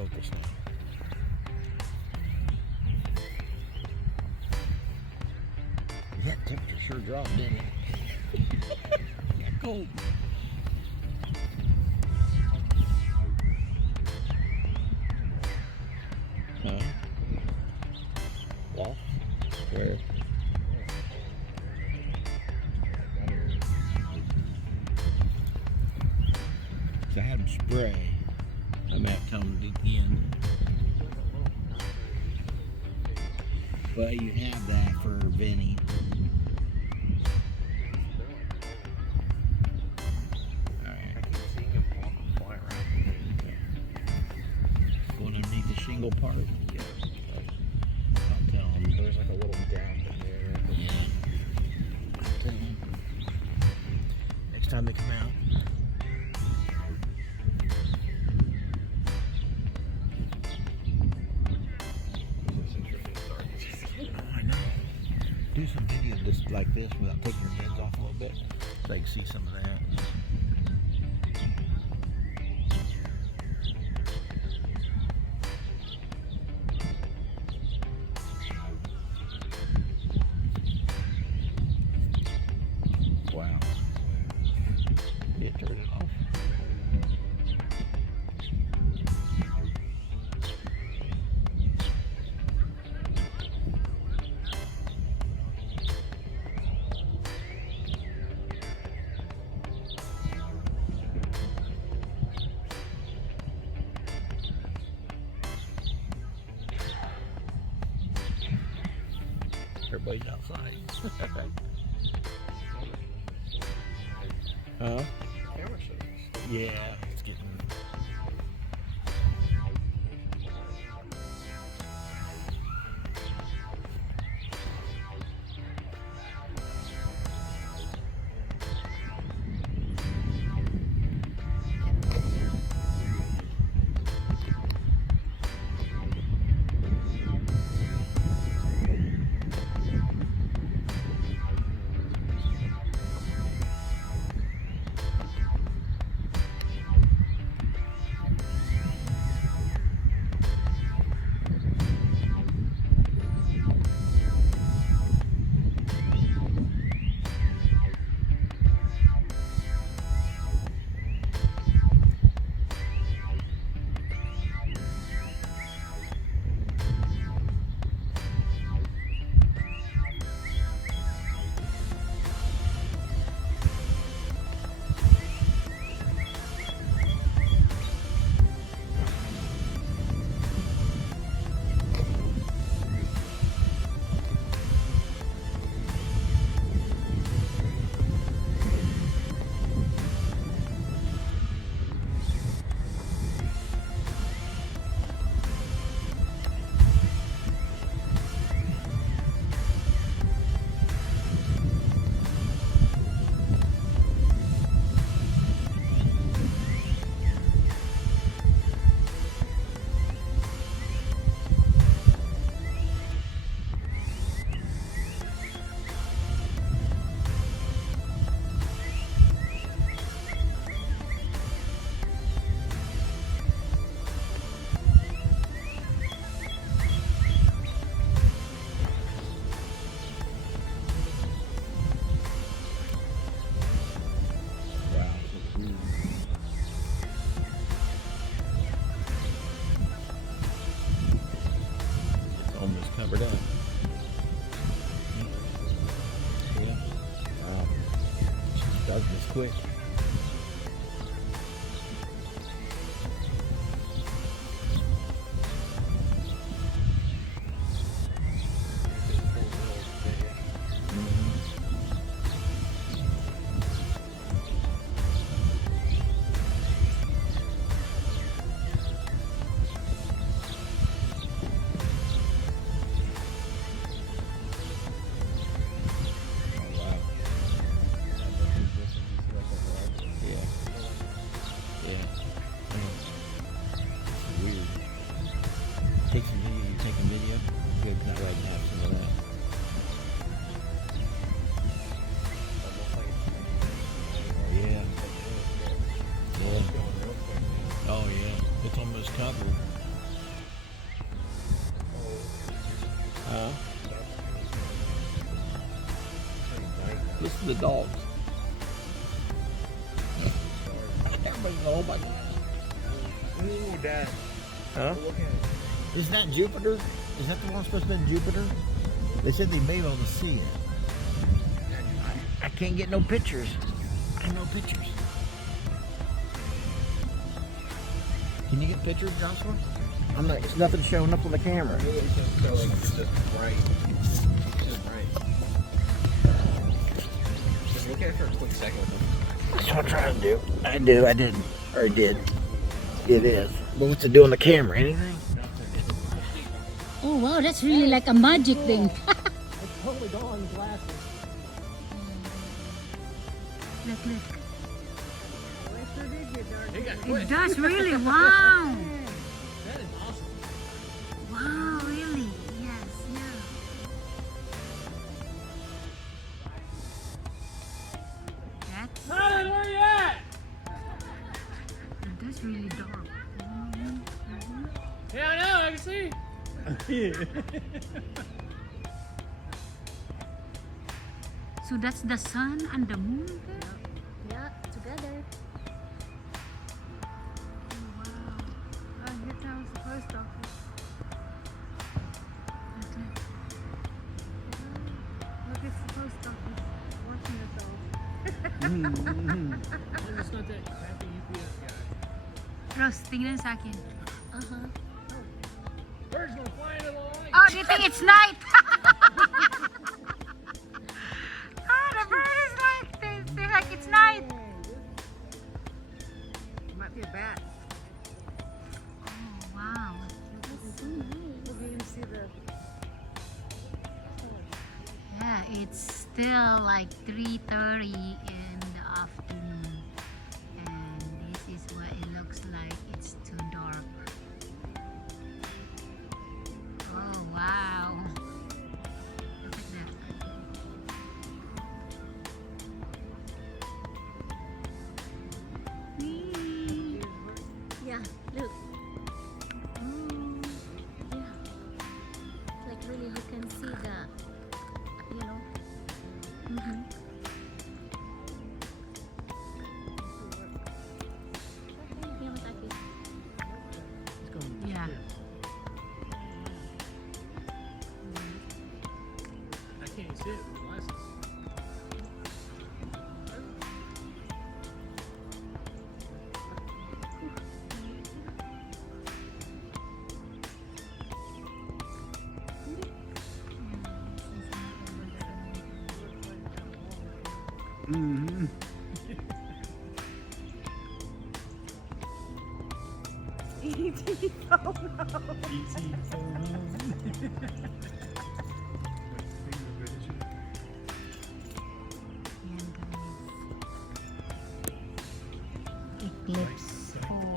focus now. That temperature sure dropped, didn't it? Got cold. Well, where? So I had them spray. I might tell them again. But you have that for Vinny. Alright. I keep seeing him fly around. Going underneath the shingle part? Yeah. I'll tell him. There's like a little gap in there. Yeah. I'll tell him. Next time they come out. Do some video just like this without taking your hands off a little bit so you can see some of that. Wow. Yeah, turn it off. Everybody's outside. Huh? Camera shows. Yeah, it's getting. Covered up. Yeah. Wow. She's dug this quick. Take some video, you take a video. Good, because I can have some of that. Yeah. Yeah. Oh yeah. It's almost covered. This is the dogs. Everybody's oh my God. Ooh, Dad. Huh? We're looking at Isn't that Jupiter? Is that the one supposed to be Jupiter? They said they made on the sea. I can't get no pictures. I have no pictures. Can you get pictures, Joshua? I'm not. It's nothing showing up on the camera. it's just showing. It's just bright. It's just bright. Just look at it for a quick second. That's what I'm trying to do. I did. Or I did. It is. But what's it do on the camera? Anything? Oh wow, that's really like a magic thing. It's totally gone, the glasses. Look, look. It got It quick. does really, wow. That is awesome. Wow, really, yes, yeah. That's, Tyler, where you at? it does really dark. Yeah, I know, I can see. So that's the sun and the moon there? Yeah, together. Oh, wow. Here comes the post office. Okay. Look, it's the post office watching us all. It's not that crappy UPS guy. Ross, tingnan sa akin. Bird's gonna fly into the light. Oh, do you think it's night? The bird is like, they like it's night. It might be a bat. Oh, wow. That's so nice. Look, you can see the. Yeah, it's still like 3:30 in the afternoon. And this is what it looks like. It's too dark. Oh, wow. Look at that. Whee! Yeah, look. Ooh. Yeah. It's like really you can see the, you know. Mm-hmm. Yeah. I can't see it with the glasses. Mm-hmm. Yan guys. Eclipse for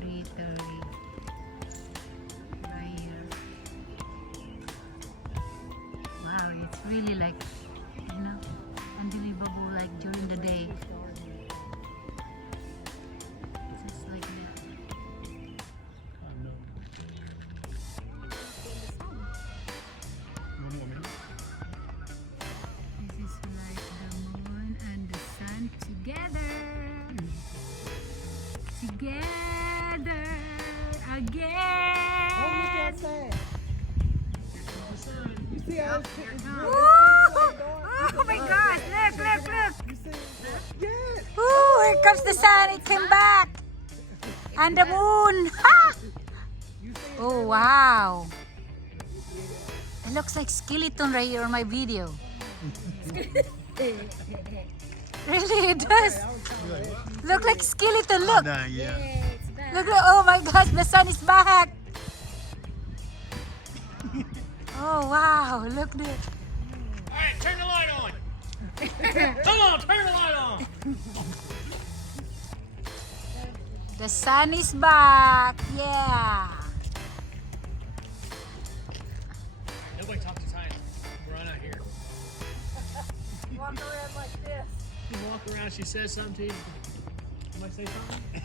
3:30. Right here. Wow, it's really like, you know, unbelievable like during the day. Just like that. This is like the moon and the sun together. Together again. Oh my God! Look, look, look! Ooh, here comes the sun. It came back. And the moon. Ha! Oh wow! It looks like skeleton right here on my video. Really, it does. Look like skeleton. Look. Look, look. Oh my gosh, the sun is back. Oh wow, look there. Alright, turn the light on. Come on, turn the light on. The sun is back. Yeah. Nobody talks to Tyler. We're on out here. Walk around like this. You walk around, she says something to you. You might say something.